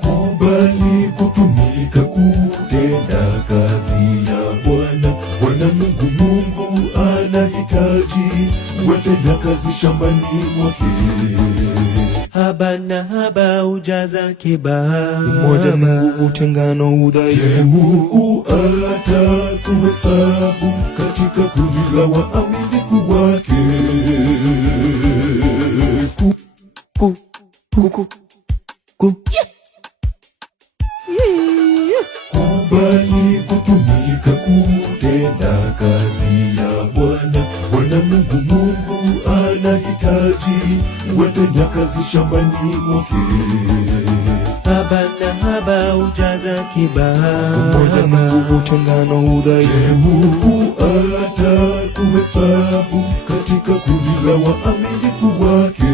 Kubali kutumika kutenda kazi ya Bwana. Bwana Mungu anahitaji watenda kazi shambani mwake. Haba na haba ujaza kiba, umoja na nguvu, utengano udhaifu. Mungu atakuhesabu katika kundi la waaminifu wake. Kubali kutumika kutenda kazi ya Bwana. Bwana Mungu anahitaji watenda kazi shambani mwake. haba na haba ujaza kiba, Umoja na nguvu, utengano udhaifu. Mungu atakuhesabu katika kundi la waaminifu wake.